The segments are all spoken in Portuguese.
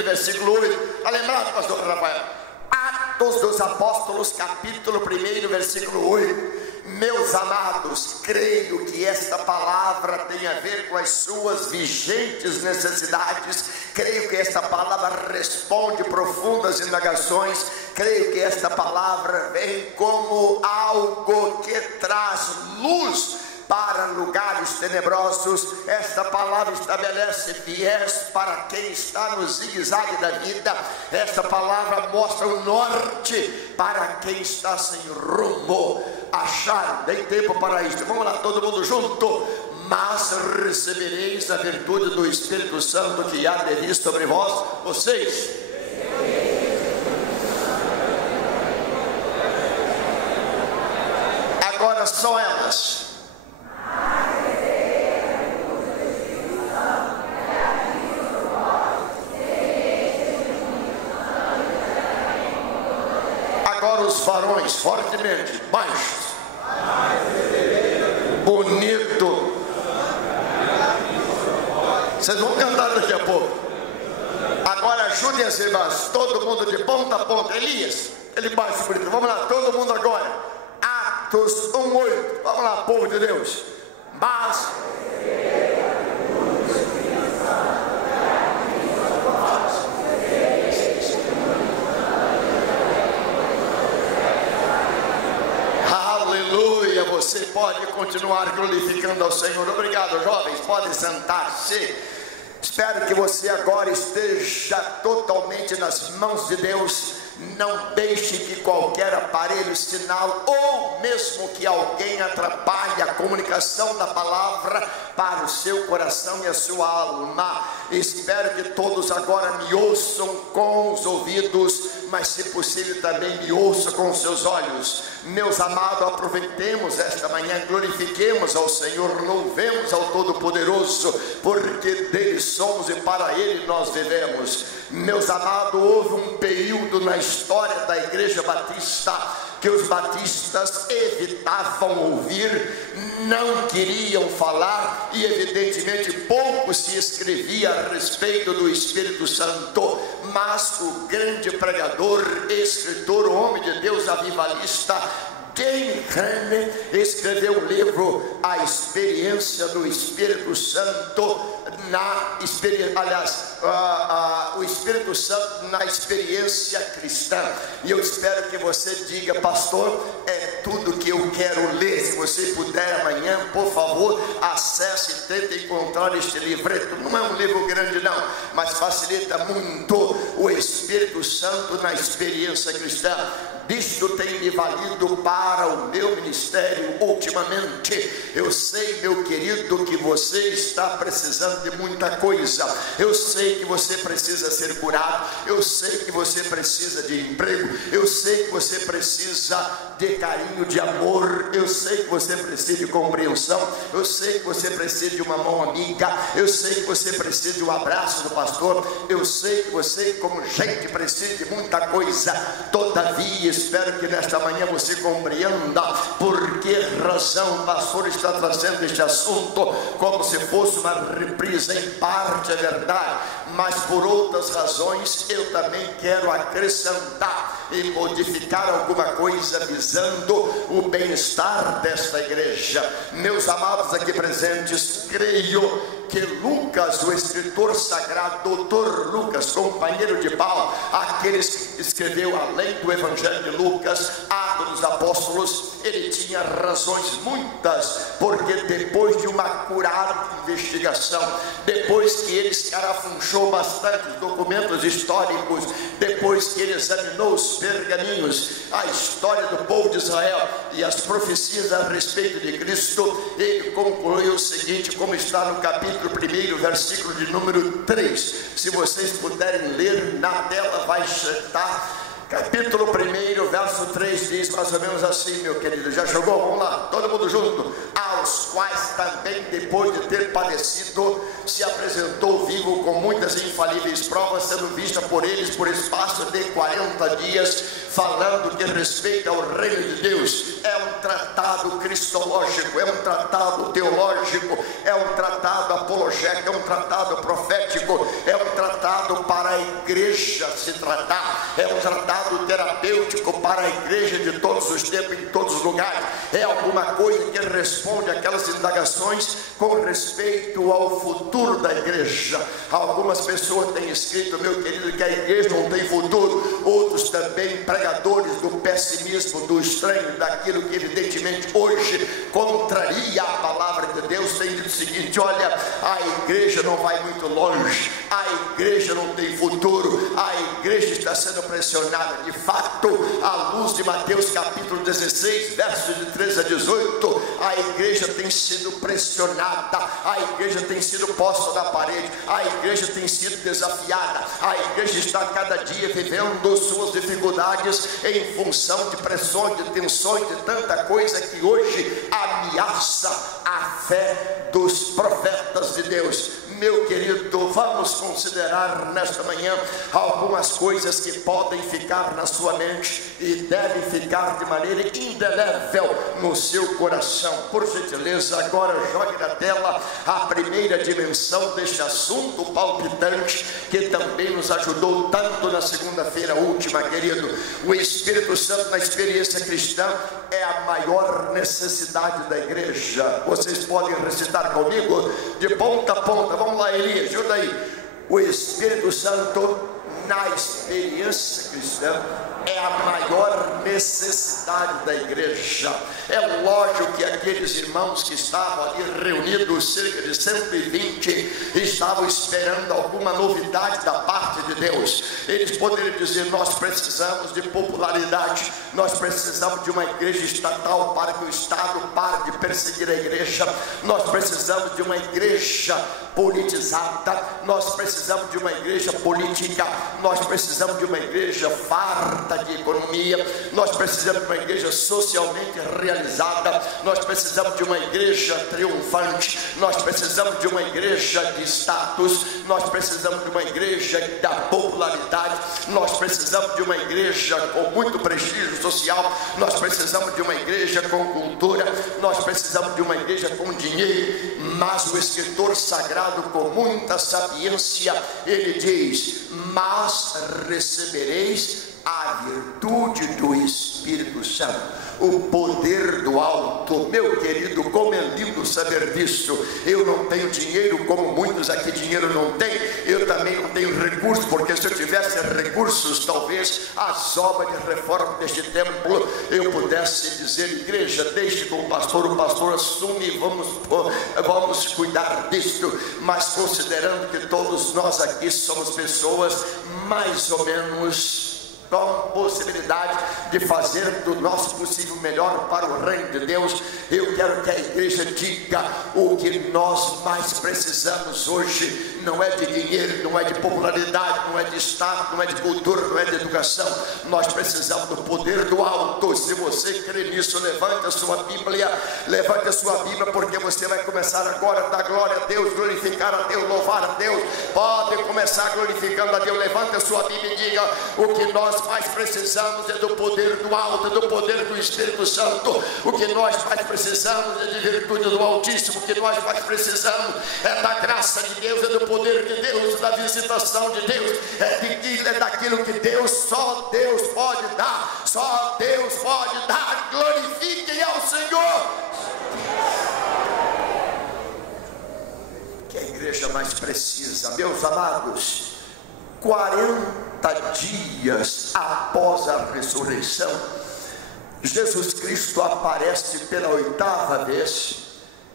1, versículo 8. Está lembrado, pastor Rafael? Atos dos Apóstolos, capítulo 1, versículo 8. Meus amados, creio que esta palavra tem a ver com as suas vigentes necessidades. Creio que esta palavra responde profundas indagações. Creio que esta palavra vem como algo que traz luz para lugares tenebrosos. Esta palavra estabelece viés para quem está no zigue-zague da vida. Esta palavra mostra o norte para quem está sem rumo. Achar, dei tempo para isso. Vamos lá, todo mundo junto. Mas recebereis a virtude do Espírito Santo que há de vir sobre vós. Vocês agora são elas. Agora os varões, fortemente, baixos, bonito. Vocês vão cantar daqui a pouco. Agora ajudem as irmãs, todo mundo de ponta a ponta. Elias, ele baixo, bonito. Vamos lá, todo mundo agora. Atos 1:8. Vamos lá, povo de Deus. Mas você pode continuar glorificando ao Senhor. Obrigado, jovens, podem sentar-se. Espero que você agora esteja totalmente nas mãos de Deus. Não deixe que qualquer aparelho, sinal ou mesmo que alguém atrapalhe a comunicação da palavra para o seu coração e a sua alma. Espero que todos agora me ouçam com os ouvidos, mas se possível também me ouçam com os seus olhos. Meus amados, aproveitemos esta manhã, glorifiquemos ao Senhor, louvemos ao Todo-Poderoso, porque dele somos e para ele nós vivemos. Meus amados, houve um período na história da Igreja Batista que os batistas evitavam ouvir, não queriam falar e evidentemente pouco se escrevia a respeito do Espírito Santo. Mas o grande pregador, escritor, o homem de Deus avivalista James Cranmer escreveu um livro, A Experiência do Espírito Santo o Espírito Santo na experiência cristã. E eu espero que você diga: pastor, é tudo que eu quero ler. Se você puder amanhã, por favor, acesse e tente encontrar este livreto. Não é um livro grande não, mas facilita muito. O Espírito Santo na experiência cristã. Isto tem me valido para o meu ministério ultimamente. Eu sei, meu querido, que você está precisando de muita coisa. Eu sei que você precisa ser curado. Eu sei que você precisa de emprego. Eu sei que você precisa de carinho, de amor. Eu sei que você precisa de compreensão. Eu sei que você precisa de uma mão amiga. Eu sei que você precisa de um abraço do pastor. Eu sei que você, como gente, precisa de muita coisa. Todavia, espero que nesta manhã você compreenda por que razão o pastor está trazendo este assunto, como se fosse uma reprise. Em parte é verdade, mas por outras razões eu também quero acrescentar e modificar alguma coisa visando o bem-estar desta igreja. Meus amados aqui presentes, creio que Lucas, o escritor sagrado, doutor Lucas, companheiro de Paulo, aquele que escreveu além do Evangelho de Lucas, Atos dos Apóstolos, ele tinha razões muitas, porque depois de uma acurada investigação, depois que ele escarafunchou bastante os documentos históricos, depois que ele examinou os pergaminhos, a história do povo de Israel e as profecias a respeito de Cristo, ele concluiu o seguinte, como está no capítulo 1, versículo de número 3. Se vocês puderem ler na tela, vai estar. Capítulo 1, verso 3 diz mais ou menos assim, meu querido. Já chegou? Vamos lá, todo mundo junto. Aos quais também, depois de ter padecido, se apresentou vivo com muitas infalíveis provas, sendo vista por eles por espaço de 40 dias, falando que respeita ao reino de Deus. É um tratado cristológico, é um tratado teológico, é um tratado apologético, é um tratado profético, é um tratado para igreja se tratar, é um tratado terapêutico para a igreja de todos os tempos, em todos os lugares, é alguma coisa que responde àquelas indagações com respeito ao futuro da igreja. Algumas pessoas têm escrito, meu querido, que a igreja não tem futuro, outros também pregadores do pessimismo, do estranho, daquilo que evidentemente hoje contraria a palavra de Deus, tem dito o seguinte: olha, a igreja não vai muito longe, a igreja não tem futuro, a igreja está sendo pressionada. De fato, à luz de Mateus capítulo 16, versos de 13 a 18, a igreja tem sido pressionada, a igreja tem sido posta na parede, a igreja tem sido desafiada, a igreja está cada dia vivendo suas dificuldades em função de pressões, de tensões, de tanta coisa que hoje ameaça a fé dos profetas de Deus. Meu querido, vamos considerar nesta manhã algumas coisas que podem ficar na sua mente e devem ficar de maneira indelével no seu coração. Por gentileza, agora jogue na tela a primeira dimensão deste assunto palpitante que também nos ajudou tanto na segunda-feira última, querido. O Espírito Santo na experiência cristã é a maior necessidade da igreja. Vocês podem recitar comigo de ponta a ponta. Vamos lá, Elias, ajuda aí. O Espírito Santo na experiência cristã é a maior necessidade da igreja. É lógico que aqueles irmãos que estavam ali reunidos, cerca de 120, estavam esperando alguma novidade da parte de Deus. Eles poderiam dizer: nós precisamos de popularidade, nós precisamos de uma igreja estatal para que o Estado pare de perseguir a igreja, nós precisamos de uma igreja politizada, nós precisamos de uma igreja política, nós precisamos de uma igreja farta de economia, nós precisamos de uma igreja socialmente realizada, nós precisamos de uma igreja triunfante, nós precisamos de uma igreja de status, nós precisamos de uma igreja da popularidade, nós precisamos de uma igreja com muito prestígio social, nós precisamos de uma igreja com cultura, nós precisamos de uma igreja com dinheiro. Mas o escritor sagrado, com muita sapiência, ele diz: mas recebereis a virtude do Espírito Santo, o poder do alto. Meu querido, como é lindo saber disso. Eu não tenho dinheiro como muitos aqui dinheiro não têm, eu também não tenho recursos, porque se eu tivesse recursos, talvez as obras de reforma deste templo eu pudesse dizer: igreja, deixe com o pastor assume, vamos cuidar disto. Mas considerando que todos nós aqui somos pessoas mais ou menos com possibilidade de fazer do nosso possível melhor para o reino de Deus, eu quero que a igreja diga: o que nós mais precisamos hoje não é de dinheiro, não é de popularidade, não é de Estado, não é de cultura, não é de educação. Nós precisamos do poder do alto. Se você crê nisso, levante a sua Bíblia, porque você vai começar agora a dar glória a Deus, glorificar a Deus, louvar a Deus. Pode começar glorificando a Deus. Levante a sua Bíblia e diga: o que nós mais precisamos é do poder do alto, é do poder do Espírito Santo. O que nós mais precisamos é de virtude do Altíssimo. O que nós mais precisamos é da graça de Deus, é do poder de Deus, da visitação de Deus, é daquilo que Deus, só Deus pode dar, só Deus pode dar. Glorifiquem ao Senhor. Que a igreja mais precisa, meus amados, 40 dias após a ressurreição, Jesus Cristo aparece pela 8ª vez,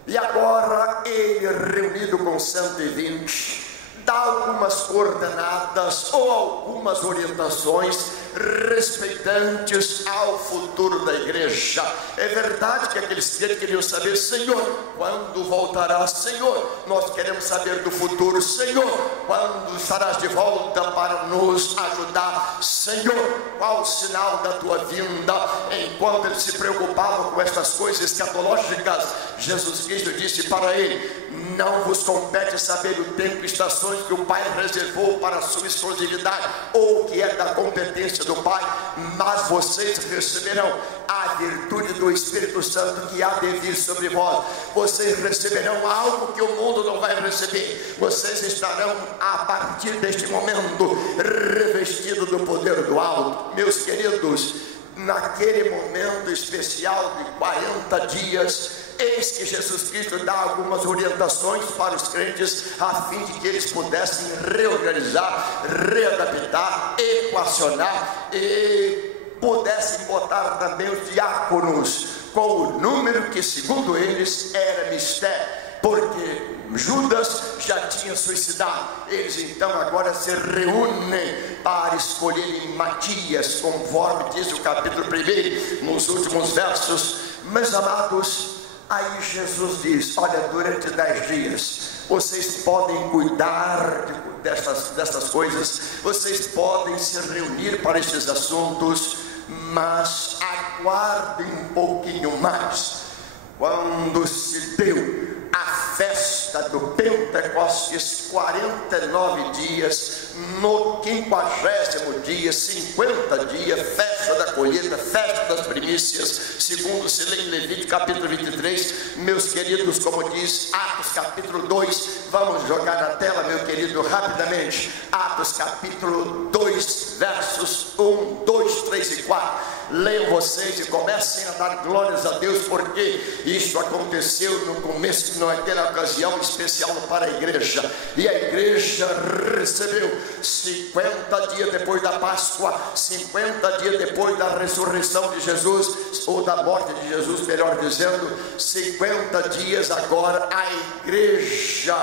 e agora ele, reunido com 120, dá algumas coordenadas ou algumas orientações respeitantes ao futuro da igreja. É verdade que aqueles crentes queriam saber: Senhor, quando voltarás? Senhor, nós queremos saber do futuro. Senhor, quando estarás de volta para nos ajudar? Senhor, qual o sinal da tua vinda? Enquanto eles se preocupavam com estas coisas escatológicas, Jesus Cristo disse para ele: não vos compete saber o tempo e estações que o Pai reservou para a sua exclusividade, ou que é da competência do Pai, mas vocês receberão a virtude do Espírito Santo que há de vir sobre vós. Vocês receberão algo que o mundo não vai receber. Vocês estarão, a partir deste momento, revestidos do poder do alto. Meus queridos, naquele momento especial de 40 dias, eis que Jesus Cristo dá algumas orientações para os crentes, a fim de que eles pudessem reorganizar, readaptar, equacionar e pudessem botar também os diáconos com o número que, segundo eles, era mistério, porque Judas já tinha suicidado. Eles então agora se reúnem para escolherem Matias, conforme diz o capítulo 1, nos últimos versos. Meus amados, aí Jesus diz: olha, durante 10 dias vocês podem cuidar dessas coisas, vocês podem se reunir para esses assuntos, mas aguardem um pouquinho mais. Quando se deu a festa do Pentecostes, 49 dias, no 50º dia, 50 dias, festa da colheita, festa das primícias, segundo se lê em Levítico capítulo 23, meus queridos, como diz Atos capítulo 2, vamos jogar na tela, meu querido, rapidamente, Atos capítulo 2, versos 1, 2, 3 e 4, leiam vocês e comecem a dar glórias a Deus, porque isso aconteceu no começo, naquela ocasião especial para a igreja, e a igreja recebeu 50 dias depois da Páscoa, 50 dias depois da ressurreição de Jesus, ou da morte de Jesus, melhor dizendo, 50 dias agora a igreja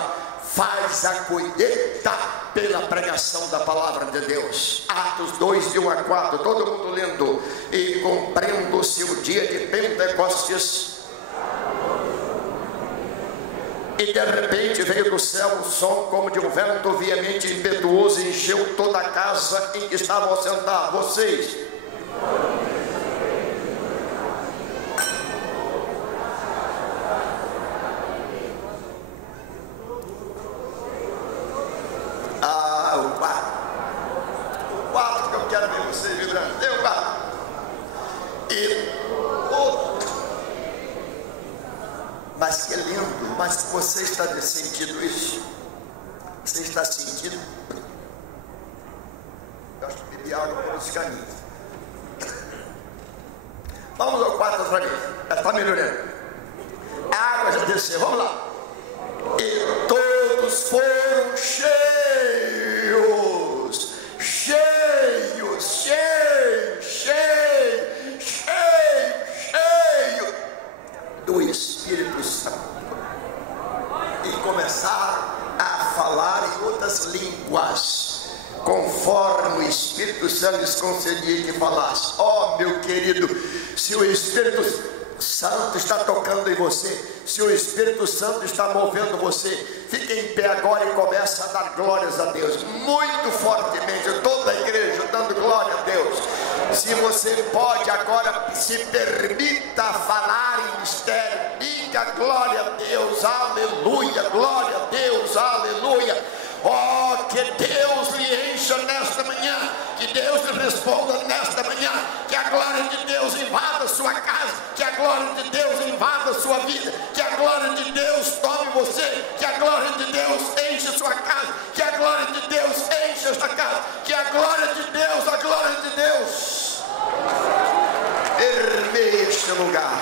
faz a colheita pela pregação da palavra de Deus. Atos 2, de 1 a 4, todo mundo lendo. E cumprindo-se o dia de Pentecostes, e de repente veio do céu um som como de um vento veemente e impetuoso, e encheu toda a casa em que estavam sentados. Vocês o 4 que eu quero ver vocês vibrando. Tem o 4. Mas que lindo. Mas você está sentindo isso? Você está sentindo? Eu acho que bebi água pelos caminhos. Vamos ao 4 outra vez. Já está melhorando. A água já desceu. Vamos lá. E todos foram cheios do Espírito Santo, e começaram a falar em outras línguas, conforme o Espírito Santo lhes concedia que falasse. Oh, meu querido, se o Espírito Santo está tocando em você, se o Espírito Santo está movendo você, fique em pé agora e comece a dar glórias a Deus, muito fortemente, toda a igreja dando glória a Deus. Se você pode agora, se permita falar em mistério, diga glória a Deus, aleluia, glória a Deus, aleluia. Oh, que Deus lhe encha nesta manhã, que Deus lhe responda nesta manhã, que a glória de Deus invada a sua casa, que a glória de Deus invada a sua vida, que a glória de Deus tome você, que a glória de Deus enche a sua casa, que a glória de Deus enche esta casa, que a glória de Deus, permeie este lugar.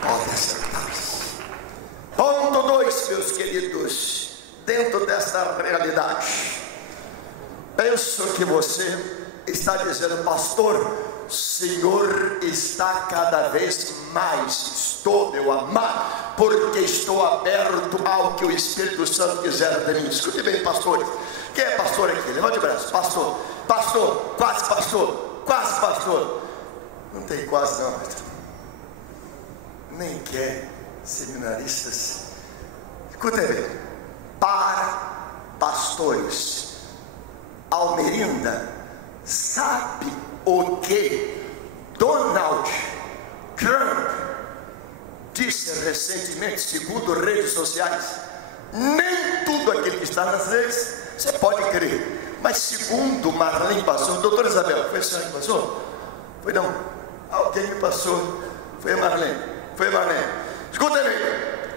Pode acertar. Ponto 2, meus queridos, dentro dessa realidade, penso que você está dizendo: pastor, Senhor, está cada vez mais, estou, meu amado, porque estou aberto ao que o Espírito Santo quiser de mim. Escute bem, pastor. Quem é pastor aqui? Levante o braço. Pastor, pastor, quase pastor, quase pastor. Não tem quase não, nem quer. Seminaristas, escutem bem, para pastores. Almerinda, sabe o que Donald Trump disse recentemente, segundo redes sociais? Nem tudo aquilo que está nas redes, você pode crer. Mas segundo Marlene passou, doutora Isabel, foi a senhora que passou? Foi não? Alguém me passou. Foi a Marlene. Foi a Marlene. Escuta bem.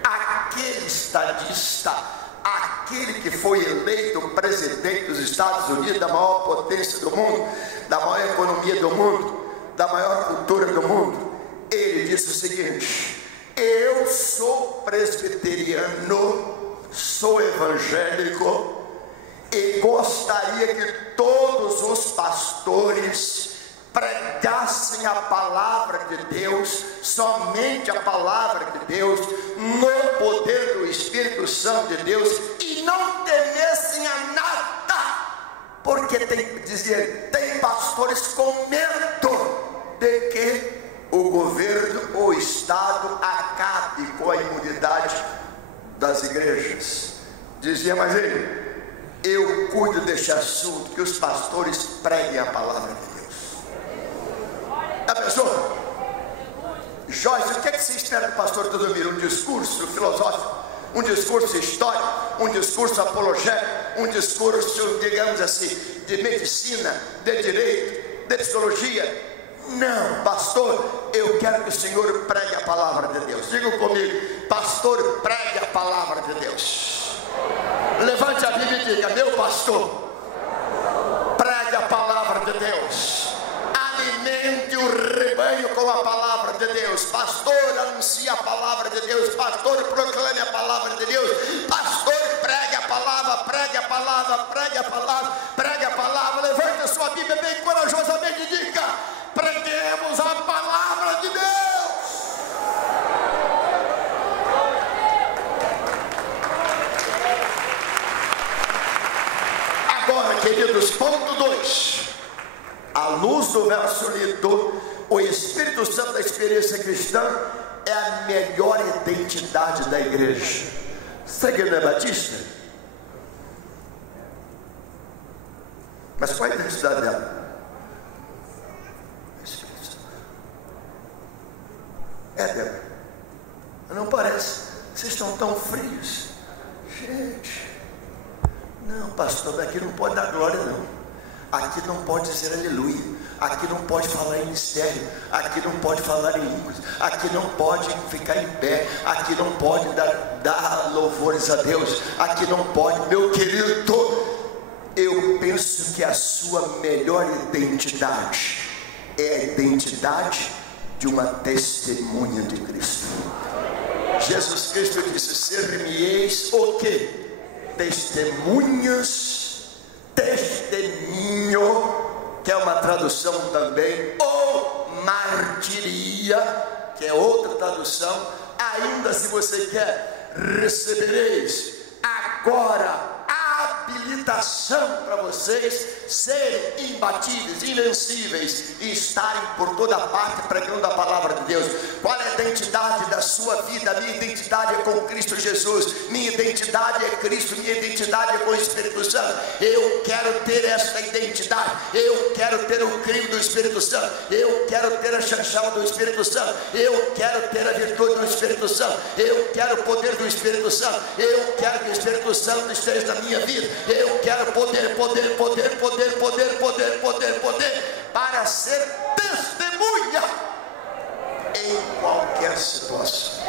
Aquele estadista, aquele que foi eleito presidente dos Estados Unidos, da maior potência do mundo, da maior economia do mundo, da maior cultura do mundo, ele disse o seguinte: eu sou presbiteriano, sou evangélico e gostaria que todos os pastores pregassem a palavra de Deus, somente a palavra de Deus, no poder do Espírito Santo de Deus, e não temessem a nada, porque tem pastores com medo de que o governo ou o Estado acabe com a imunidade das igrejas. Dizia mais ele: eu cuido deste assunto, que os pastores preguem a palavra de Deus. A pessoa, Joyce, o que é que você espera do pastor Teodomiro? Um discurso filosófico, um discurso histórico, um discurso apologético, um discurso, digamos assim, de medicina, de direito, de psicologia? Não, pastor, eu quero que o senhor pregue a palavra de Deus. Diga comigo: pastor, pregue a palavra de Deus. Levante a Bíblia e diga: meu pastor, pregue a palavra de Deus. Alimente o rebanho com a palavra de Deus. Pastor, anuncie a palavra de Deus. Pastor, proclame a palavra de Deus. Pastor, pregue a palavra, pregue a palavra, pregue a palavra, pregue a palavra. Levante a sua Bíblia bem corajosamente e diga: preguemos a palavra de Deus. Agora, queridos, ponto 2. À luz do verso lido, o Espírito Santo da experiência cristã é a melhor identidade da igreja. Você que não é batista? Mas qual é a identidade dela? É dela. Não parece. Vocês estão tão frios. Gente, não, pastor, aqui não pode dar glória, não. Aqui não pode dizer aleluia, aqui não pode falar em mistério, aqui não pode falar em línguas, aqui não pode ficar em pé, aqui não pode dar louvores a Deus, aqui não pode. Meu querido, eu penso que a sua melhor identidade é a identidade de uma testemunha de Cristo. Jesus Cristo disse: ser-me-eis o que? Testemunhas. Testemunho, que é uma tradução também, ou martiria, que é outra tradução. Ainda se você quer, recebereis agora a habilitação para vocês serem imbatíveis, invencíveis e estarem por toda parte pregando a palavra de Deus. Qual é a identidade da sua vida? A minha identidade é com Cristo Jesus, minha identidade é Cristo, minha identidade é com o Espírito Santo. Eu quero ter esta identidade, eu quero ter o crime do Espírito Santo, eu quero ter a chanchama do Espírito Santo, eu quero ter a virtude do Espírito Santo, eu quero o poder do Espírito Santo, eu quero que o Espírito Santo esteja na minha vida, eu quero poder, para ser testemunha em qualquer situação.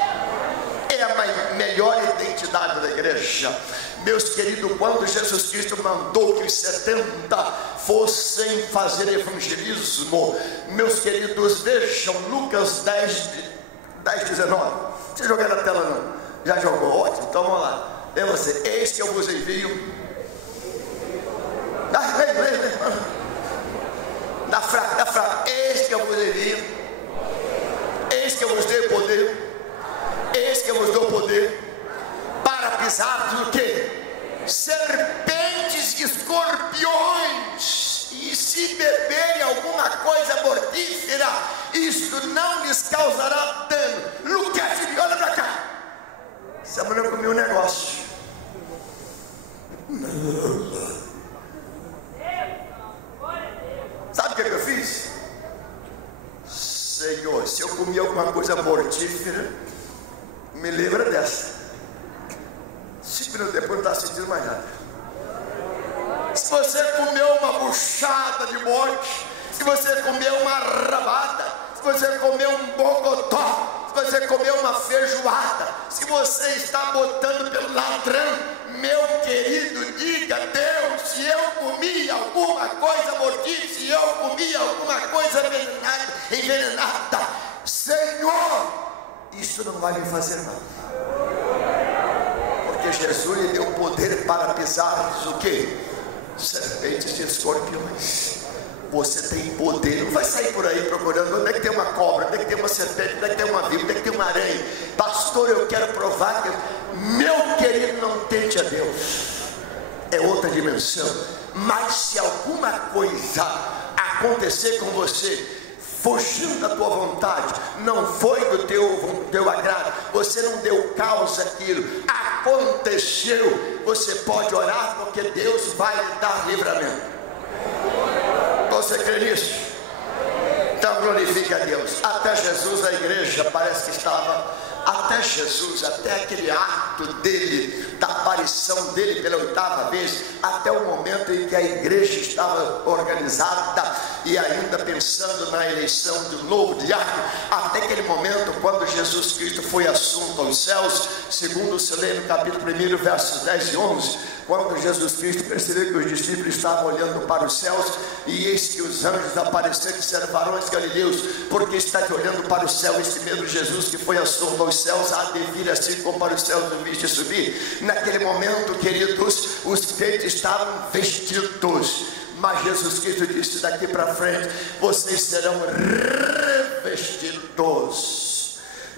É a melhor identidade da igreja. Meus queridos, quando Jesus Cristo mandou que os 70 fossem fazer evangelismo, meus queridos, vejam Lucas 10:19. Você jogar na tela não? Já jogou? Ótimo, então vamos lá. É você: eis que eu vos envio. Da fraca, eis que eu vos envio, eis que eu vos dei poder, eis que eu vos dou poder para pisar no que? Serpentes e escorpiões, e se beberem alguma coisa mortífera, isto não lhes causará dano. Luquete, olha para cá. Semana eu comi um negócio. Sabe o que eu fiz? Senhor, se eu comi alguma coisa mortífera, me livra dessa. 5 minutos depois não estava sentindo mais nada. Se você comeu uma buchada de bode, se você comeu uma rabada, se você comeu um bogotó, se você comeu uma feijoada, se você está botando pelo ladrão, meu querido, diga: Deus, se eu comi alguma coisa mordida, se eu comi alguma coisa envenenada, Senhor, isso não vai me fazer mal. Porque Jesus lhe deu poder para pisar o quê? Serpentes e escorpiões. Você tem poder, não vai sair por aí procurando onde é que tem uma cobra, onde é que tem uma serpente, onde é que tem uma víbora, onde é que tem uma aranha. Pastor, eu quero provar que, meu querido, não tente a Deus, é outra dimensão. Mas se alguma coisa acontecer com você, fugindo da tua vontade, não foi do teu agrado, você não deu causa àquilo, aconteceu, você pode orar, porque Deus vai lhe dar livramento. Você crê nisso? Então glorifique a Deus. Até Jesus, a igreja parece que estava, até Jesus, até aquele ato dele, da aparição dele pela 8ª vez, até o momento em que a igreja estava organizada e ainda pensando na eleição de um novo diácono, até aquele momento quando Jesus Cristo foi assunto aos céus, segundo se lê no capítulo 1, versos 10 e 11, quando Jesus Cristo percebeu que os discípulos estavam olhando para os céus, e eis que os anjos apareceram e disseram: varões galileus, porque estáis olhando para o céu? Esse mesmo Jesus que foi assunto aos céus há de vir assim como para os céus do viste subir. Naquele momento, queridos, os crentes estavam vestidos, mas Jesus Cristo disse: daqui para frente vocês serão revestidos.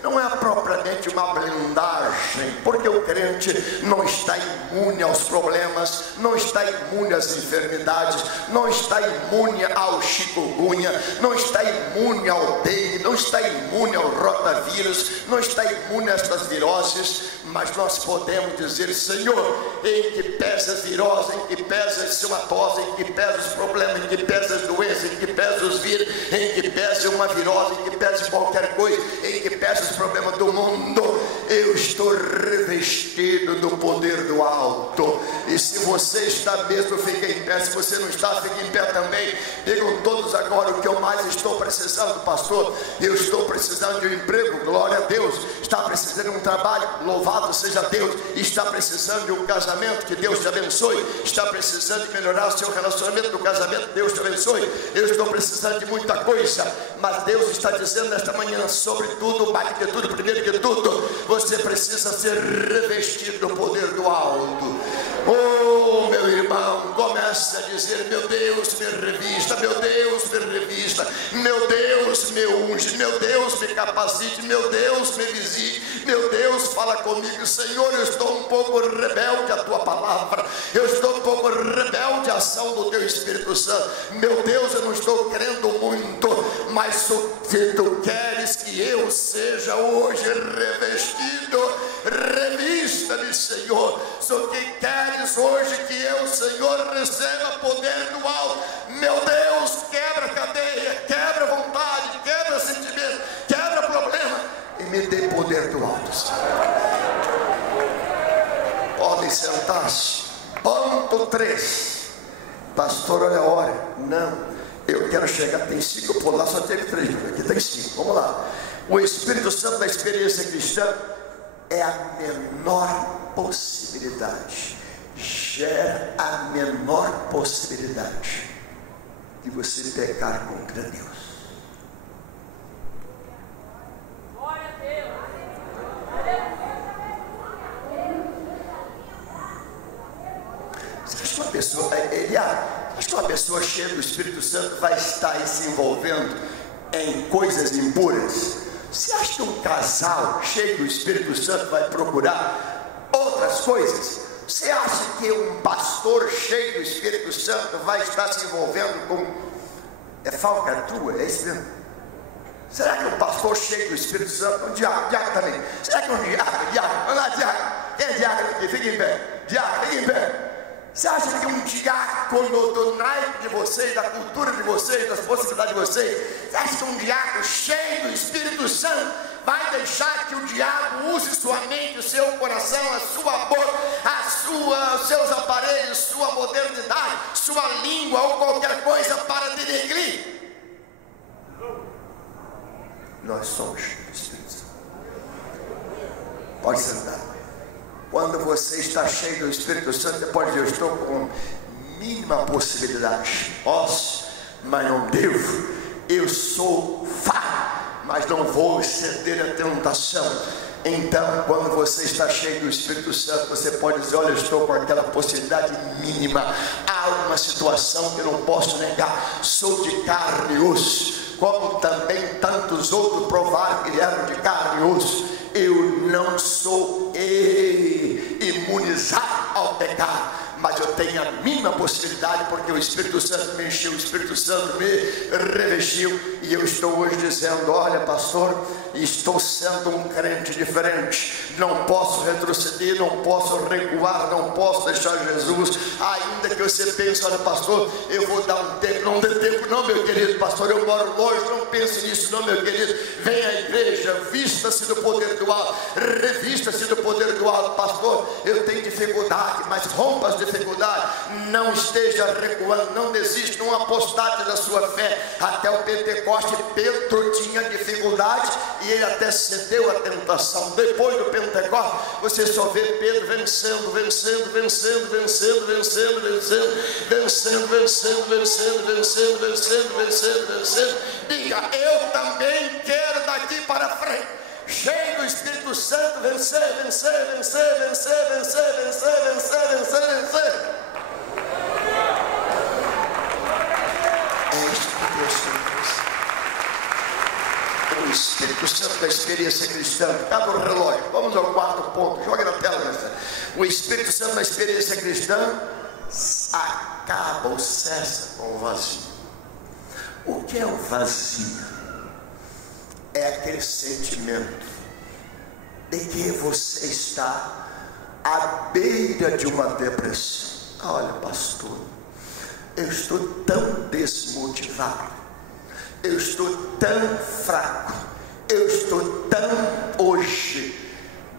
Não é propriamente uma blindagem, porque o crente não está imune aos problemas, não está imune às enfermidades, não está imune ao chikungunya, não está imune ao dengue, não está imune ao rotavírus, não está imune a estas viroses, mas nós podemos dizer: Senhor, em que pesa as viroses, em que pesa a estomatosa, em que pesa os problemas, em que pesa as doenças, em que pesa os vírus, em que pesa uma virose, em que pesa qualquer coisa, em que pesa os problemas do mundo, eu estou revestido do poder do alto. E se você está mesmo, fique em pé. Se você não está, fique em pé também. Digam todos agora: o que eu mais estou precisando, pastor? Eu estou precisando de um emprego, glória a Deus. Está precisando de um trabalho, louvado seja Deus. Está precisando de um casamento, que Deus te abençoe. Está precisando de melhorar o seu relacionamento no casamento, Deus te abençoe. Eu estou precisando de muita coisa, mas Deus está dizendo nesta manhã: sobretudo, mais de tudo, primeiro que tudo, você precisa ser revestido do poder do alto. Oh, meu irmão, começa a dizer: meu Deus, me revista, meu Deus, me revista, meu Deus, me unge, meu Deus, me capacite, meu Deus, me visite, meu Deus, fala comigo. Senhor, eu estou um pouco rebelde à tua palavra, eu estou um pouco rebelde à ação do teu Espírito Santo. Meu Deus, eu não estou querendo muito, mas se tu queres que eu seja hoje revestido, revista-me, Senhor. Se tu queres hoje que eu, Senhor, receba poder do alto, meu Deus, quebra cadeia, quebra vontade, quebra sentimento, quebra problema e me dê poder do alto, Senhor. Podem sentar-se. Ponto 3. Pastor, olha a hora. Não, eu quero chegar. Tem 5 por lá, só teve 3. Aqui tem 5. Vamos lá. O Espírito Santo da experiência cristã é a menor possibilidade, gera a menor possibilidade de você pecar contra Deus. Glória a Deus. Você acha que uma pessoa, acha que uma pessoa cheia do Espírito Santo vai estar aí se envolvendo em coisas impuras? Você acha que um casal cheio do Espírito Santo vai procurar outras coisas? Você acha que um pastor cheio do Espírito Santo vai estar se envolvendo com falcatrua? É isso mesmo? Será que um pastor cheio do Espírito Santo, um diácono também? Será que um diácono, vamos lá, diácono, quem é diácono aqui? Fica em pé, diácono, fica em pé. Você acha que um diácono do naipe de vocês, da cultura de vocês, das possibilidades de vocês, você acha que um diácono cheio do Espírito Santo vai deixar que o diabo use sua mente, o seu coração, a sua boca, os seus aparelhos, sua modernidade, sua língua ou qualquer coisa para denegrir? Nós somos Espíritos. Pode sentar. Quando você está cheio do Espírito Santo, você pode dizer: eu estou com mínima possibilidade, posso, mas não devo. Eu sou falho, mas não vou ceder à tentação. Então, quando você está cheio do Espírito Santo, você pode dizer: olha, eu estou com aquela possibilidade mínima. Há uma situação que eu não posso negar. Sou de carne e osso, como também tantos outros provaram que eram de carne e osso. Eu não sou imunizado ao pecado, mas eu tenho a mínima possibilidade, porque o Espírito Santo me encheu, o Espírito Santo me revestiu, e eu estou hoje dizendo: olha, pastor, estou sendo um crente diferente, não posso retroceder, não posso recuar, não posso deixar Jesus, ainda que você pense: olha, pastor, eu vou dar um tempo. Não dê tempo não, meu querido pastor, eu moro longe, não pense nisso não, meu querido. Venha à igreja, vista-se do poder do alto, revista-se do poder do alto. Pastor, eu tenho dificuldade, mas rompa as dificuldades, não esteja recuando, não desista, não apostate da sua fé. Até o Pentecoste, Pedro tinha dificuldade e ele até cedeu à tentação. Depois do Pentecoste, você só vê Pedro vencendo, vencendo, vencendo, vencendo, vencendo, vencendo, vencendo, vencendo, vencendo, vencendo, vencendo, vencendo, vencendo. Diga: eu também quero daqui para frente, cheio do Espírito Santo, vencer, vencer, vencer, vencer, vencer, vencer, vencer, vencer, vencer. É isso que Deus tem. O Espírito Santo da experiência cristã. Cadê o relógio? Vamos ao quarto ponto. Joga na tela, né? O Espírito Santo da experiência cristã acaba ou cessa com o vazio. O que é o vazio? É aquele sentimento de que você está à beira de uma depressão. Olha, pastor, eu estou tão desmotivado, eu estou tão fraco, eu estou tão hoje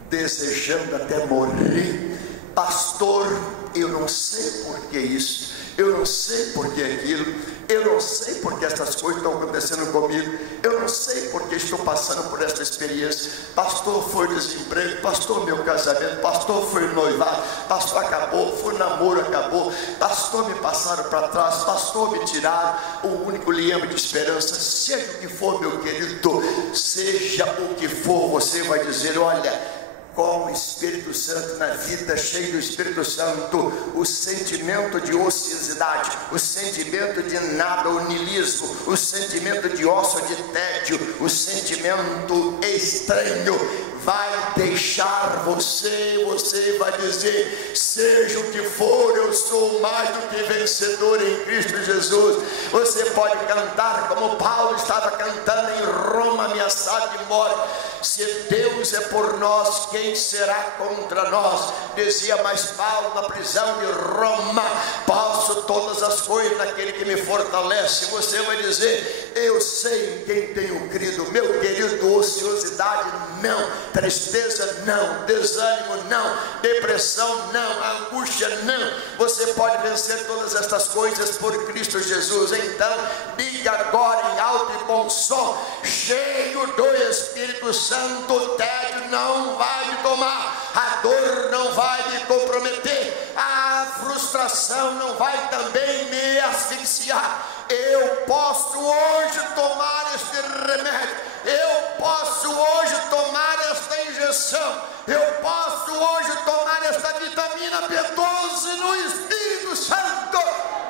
desejando até morrer. Pastor, eu não sei por que isso, eu não sei por que aquilo, eu não sei porque essas coisas estão acontecendo comigo, eu não sei porque estou passando por essa experiência. Pastor, foi desemprego, pastor, meu casamento, pastor, foi noivado, pastor, acabou, foi namoro, acabou, pastor, me passaram para trás, pastor, me tiraram. O único leme de esperança, seja o que for, meu querido, seja o que for, você vai dizer: olha, com o Espírito Santo na vida, cheio do Espírito Santo, o sentimento de ociosidade, o sentimento de nada, o niilismo, o sentimento de ócio, de tédio, o sentimento estranho vai deixar você. Você vai dizer: seja o que for, eu sou mais do que vencedor em Cristo Jesus. Você pode cantar como Paulo estava cantando em Roma, ameaçado de morte: se Deus é por nós, quem será contra nós? Dizia mais Paulo na prisão de Roma: posso todas as coisas naquele que me fortalece. Você vai dizer: eu sei em quem tenho crido. Meu querido, ociosidade não, tristeza não, desânimo não, depressão não, angústia não. Você pode vencer todas estas coisas por Cristo Jesus. Então diga agora em alto e bom som: cheio do Espírito Santo, o tédio não vai me tomar, a dor não vai me comprometer, a frustração não vai também me asfixiar. Eu posso hoje tomar este remédio, eu posso hoje tomar esta injeção, eu posso hoje tomar esta vitamina B12 no Espírito Santo,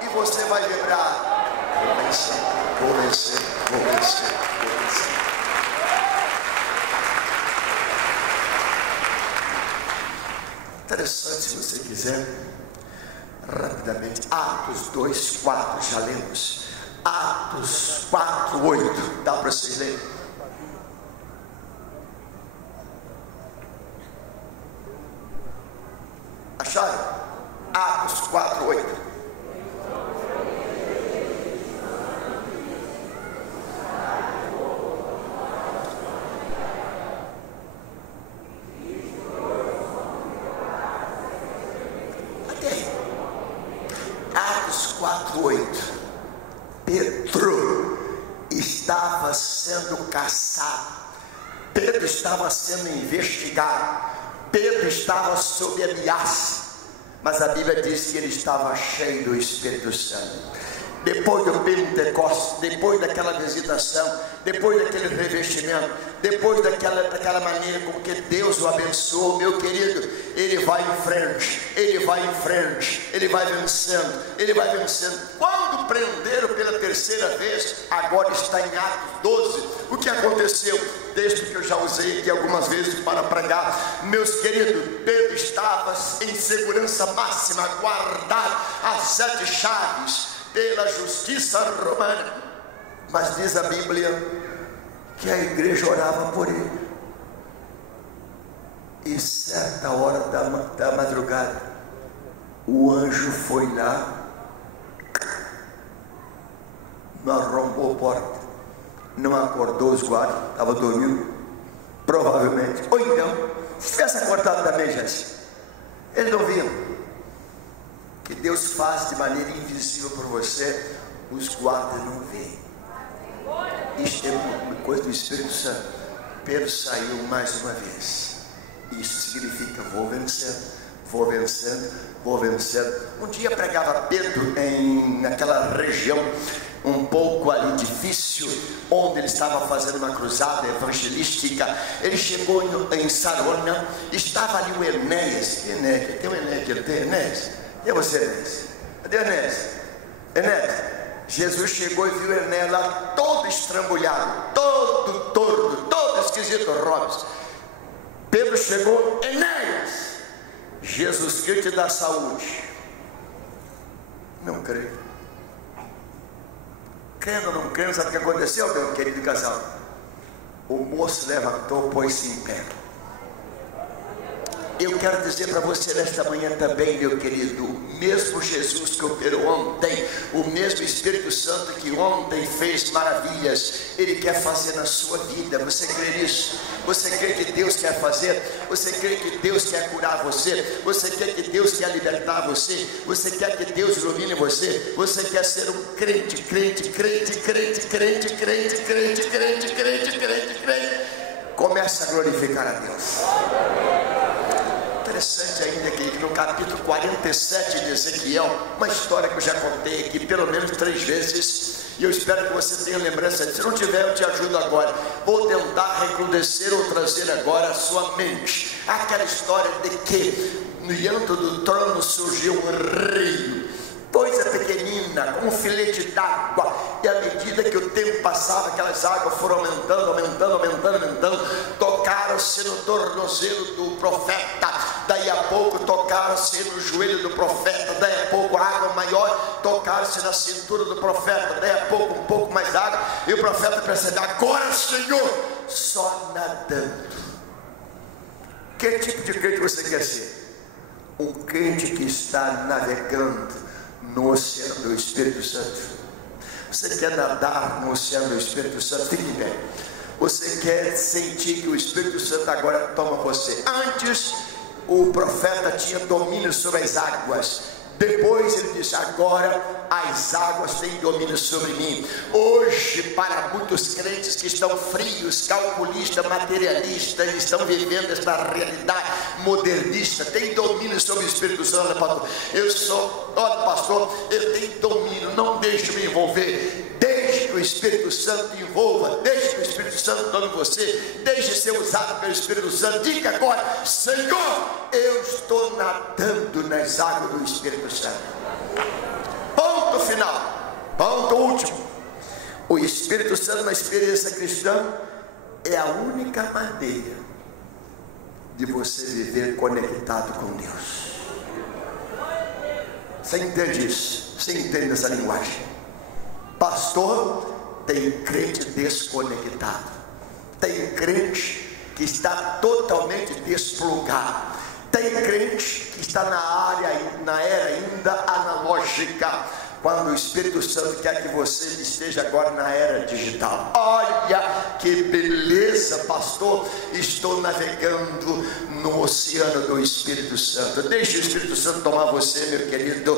e você vai vibrar: vou vencer, vou vencer, vou vencer, vou vencer. Interessante, se você quiser, rapidamente, Atos 2:4, já lemos. Atos 4:8, dá para vocês lerem? Acharam? Atos 4:8. 4:8. Pedro estava sendo caçado, Pedro estava sendo investigado, Pedro estava sob ameaça, mas a Bíblia diz que ele estava cheio do Espírito Santo. Depois do Pentecostes, depois daquela visitação, depois daquele revestimento, depois daquela maneira com que Deus o abençoou, meu querido, ele vai em frente, ele vai em frente, ele vai vencendo, ele vai vencendo. Quando prenderam pela terceira vez, agora está em Atos 12, o que aconteceu? Texto que eu já usei aqui algumas vezes para pregar, meus queridos, Pedro estava em segurança máxima, guardado às 7 chaves, pela justiça romana, mas diz a Bíblia que a igreja orava por ele, e certa hora da madrugada, o anjo foi lá, não arrombou a porta, não acordou os guardas, estava dormindo, provavelmente, ou então, se tivesse acordado também, gente, eles não viam. Que Deus faz de maneira invisível por você, os guardas não veem. Isto é uma coisa do Espírito Santo. Pedro saiu mais uma vez. Isso significa: vou vencendo, vou vencendo, vou vencendo. Um dia pregava Pedro naquela região um pouco ali difícil, onde ele estava fazendo uma cruzada evangelística. Ele chegou em Sarona, estava ali o Enéas. Tem um Enéas, tem Enéas. E você, Enéas? Cadê Enéas? Enéas, Jesus chegou e viu Enéas lá todo estrambulhado, todo torto, todo esquisito, Robson. Pedro chegou: Enéas, Jesus quer te dar saúde. Não creio. Crendo ou não crendo, sabe o que aconteceu, meu querido casal? O moço levantou, pôs-se em pé. Eu quero dizer para você nesta manhã também, meu querido, o mesmo Jesus que operou ontem, o mesmo Espírito Santo que ontem fez maravilhas, Ele quer fazer na sua vida. Você crê nisso? Você crê que Deus quer fazer? Você crê que Deus quer curar você? Você quer que Deus quer libertar você? Você quer que Deus ilumine você? Você quer ser um crente, crente, crente, crente, crente, crente, crente, crente, crente, crente, crente? Começa a glorificar a Deus. Interessante ainda que no capítulo 47 de Ezequiel, uma história que eu já contei aqui pelo menos 3 vezes, e eu espero que você tenha lembrança disso. Se não tiver, eu te ajudo agora. Vou tentar recrudescer ou trazer agora a sua mente aquela história de que no diante do trono surgiu um rio, coisa pequenina, como um filete d'água, e à medida que o tempo passava, aquelas águas foram aumentando, tocaram-se no tornozelo do profeta, daí a pouco tocaram-se no joelho do profeta, daí a pouco água maior, tocaram-se na cintura do profeta, daí a pouco um pouco mais água, e o profeta percebeu: agora, Senhor, só nadando. Que tipo de crente você quer ser? Um crente que está navegando no oceano do Espírito Santo. Você quer nadar no oceano do Espírito Santo? Fique em pé. Você quer sentir que o Espírito Santo agora toma você. Antes, o profeta tinha domínio sobre as águas. Depois ele disse: agora as águas têm domínio sobre mim. Hoje, para muitos crentes que estão frios, calculistas, materialistas, estão vivendo esta realidade modernista, tem domínio sobre o Espírito Santo. Olha, pastor, eu tenho domínio, não deixe me envolver. Deixe que o Espírito Santo te envolva, deixe que o Espírito Santo tome você, deixe ser usado pelo Espírito Santo. Diga agora: Senhor, eu estou nadando nas águas do Espírito Santo. Ponto final, ponto último. O Espírito Santo na experiência cristã é a única maneira de você viver conectado com Deus. Você entende isso? Você entende essa linguagem? Pastor, tem crente desconectado, tem crente que está totalmente desplugado, tem crente que está na era ainda analógica. quando o Espírito Santo quer que você esteja agora na era digital. Olha que beleza, pastor, estou navegando no oceano do Espírito Santo. Deixe o Espírito Santo tomar você, meu querido.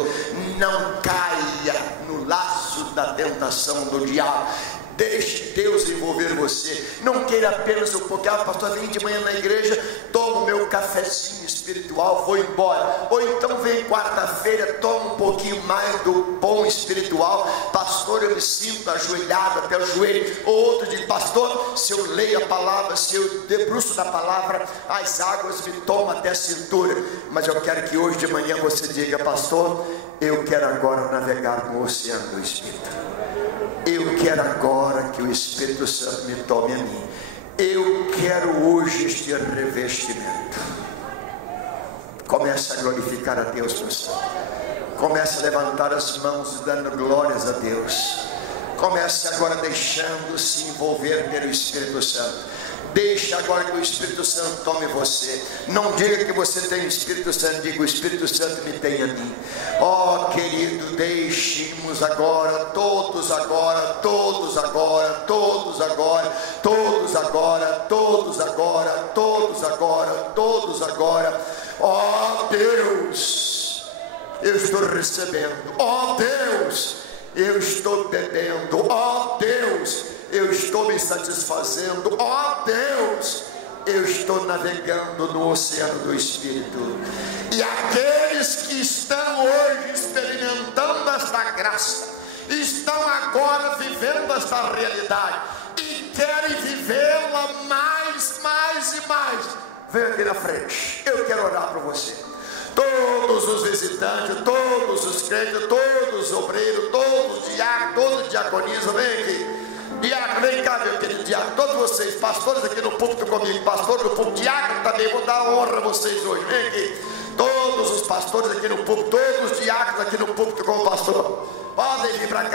Não caia no laço da tentação do diabo. Deixe Deus envolver você. Não queira apenas um pouquinho. Pastor, vem de manhã na igreja, tomo meu cafezinho espiritual, vou embora. Ou então vem quarta-feira, tomo um pouquinho mais do pão espiritual. Pastor, eu me sinto ajoelhado até o joelho. Ou outro diz, pastor, se eu leio a palavra, se eu debruço da palavra, as águas me tomam até a cintura. Mas eu quero que hoje de manhã você diga, pastor, eu quero agora navegar no oceano do Espírito. Eu quero agora que o Espírito Santo me tome a mim. Eu quero hoje este revestimento. Comece a glorificar a Deus no céu. Comece a levantar as mãos dando glórias a Deus. Comece agora deixando-se envolver pelo Espírito Santo. Deixe agora que o Espírito Santo tome você. Não diga que você tem o Espírito Santo, diga o Espírito Santo me tem a mim. Ó querido, deixemos agora, todos agora, todos agora, todos agora, todos agora, todos agora, todos agora, todos agora. Ó Deus, eu estou recebendo. Ó Deus, eu estou bebendo. Ó Deus, eu estou me satisfazendo. Ó Deus, eu estou navegando no oceano do Espírito. E aqueles que estão hoje experimentando esta graça, estão agora vivendo esta realidade e querem vivê-la mais e mais. Vem aqui na frente, eu quero orar por você. Todos os visitantes, todos os crentes, todos os obreiros, todos os diáconos, todos os diaconistas, vem aqui. Diácono, vem cá, meu querido diácono, todos vocês, pastores aqui no púlpito comigo, pastor no púlpito, diácono também, vou dar honra a vocês hoje, vem aqui. Todos os pastores aqui no púlpito, todos os diáconos aqui no púlpito com o pastor, podem vir para cá.